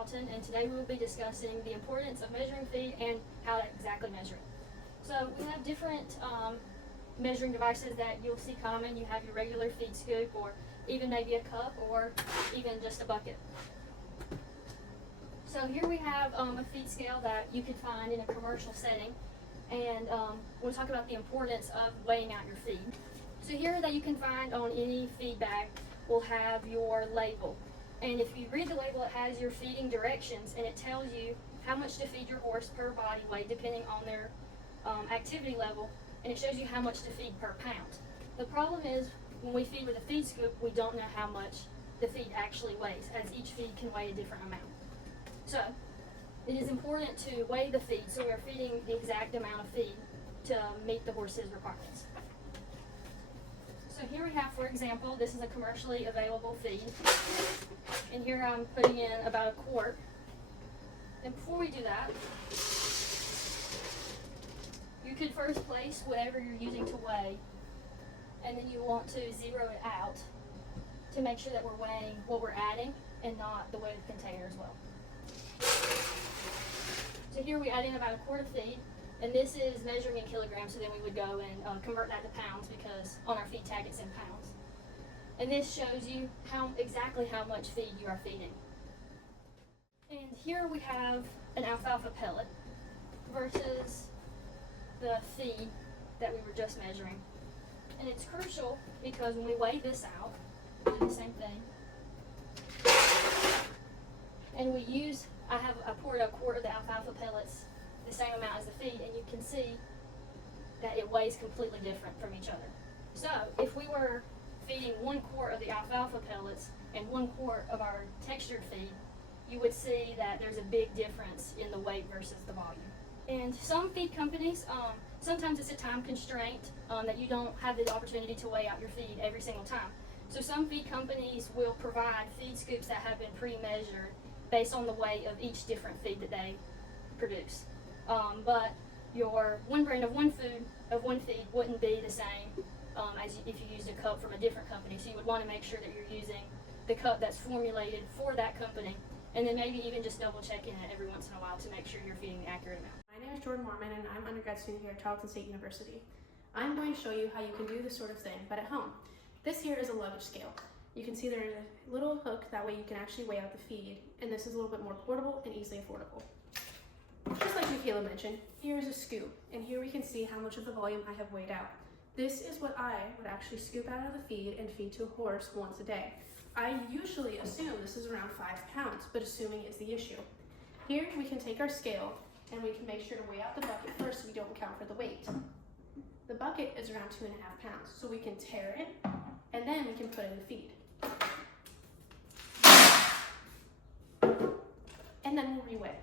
Carlton, and today we will be discussing the importance of measuring feed and how to exactly measure it. So we have different measuring devices that you'll see common. You have your regular feed scoop, or even maybe a cup, or even just a bucket. So here we have a feed scale that you can find in a commercial setting, and we'll talk about the importance of weighing out your feed. So here that you can find on any feed bag will have your label. And if you read the label, it has your feeding directions, and it tells you how much to feed your horse per body weight depending on their activity level, and it shows you how much to feed per pound. The problem is when we feed with a feed scoop, we don't know how much the feed actually weighs, as each feed can weigh a different amount. So it is important to weigh the feed so we're feeding the exact amount of feed to meet the horse's requirements. So here we have, for example, this is a commercially available feed, and here I'm putting in about a quart. And before we do that, you can first place whatever you're using to weigh, and then you want to zero it out to make sure that we're weighing what we're adding and not the weight of the container as well. So here we add in about a quart of feed, and this is measuring in kilograms, so then we would go and convert that to pounds, because on our feed tag it's in pounds. And this shows you exactly how much feed you are feeding. And here we have an alfalfa pellet versus the feed that we were just measuring. And it's crucial because when we weigh this out, we do the same thing. And I poured a quart of the alfalfa pellets, the same amount as the feed, and you can see that it weighs completely different from each other. So if we were feeding 1 quart of the alfalfa pellets and 1 quart of our textured feed, you would see that there's a big difference in the weight versus the volume. And some feed companies, sometimes it's a time constraint that you don't have the opportunity to weigh out your feed every single time. So some feed companies will provide feed scoops that have been pre-measured based on the weight of each different feed that they produce. But your one brand of one feed wouldn't be the same as if you used a cup from a different company. So you would want to make sure that you're using the cup that's formulated for that company, and then maybe even just double checking it every once in a while to make sure you're feeding the accurate amount. My name is Jordan Mormon, and I'm an undergrad student here at Tarleton State University. I'm going to show you how you can do this sort of thing, but at home. This here is a luggage scale. You can see there is a little hook, that way you can actually weigh out the feed, and this is a little bit more portable and easily affordable. Just like Michaela mentioned, here is a scoop, and here we can see how much of the volume I have weighed out. This is what I would actually scoop out of the feed and feed to a horse once a day. I usually assume this is around 5 pounds, but assuming is the issue. Here we can take our scale and we can make sure to weigh out the bucket first so we don't count for the weight. The bucket is around 2.5 pounds, so we can tear it and then we can put in the feed. And then we'll reweigh.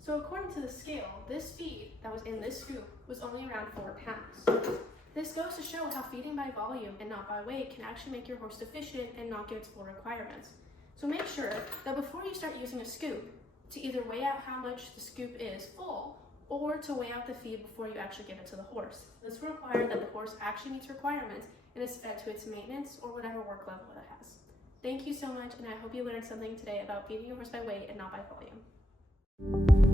So according to the scale, this feed that was in this scoop was only around 4 pounds. This goes to show how feeding by volume and not by weight can actually make your horse deficient and not get its full requirements. So make sure that before you start using a scoop, to either weigh out how much the scoop is full, or to weigh out the feed before you actually give it to the horse. This will require that the horse actually meets requirements and is fed to its maintenance or whatever work level it has. Thank you so much, and I hope you learned something today about feeding your horse by weight and not by volume.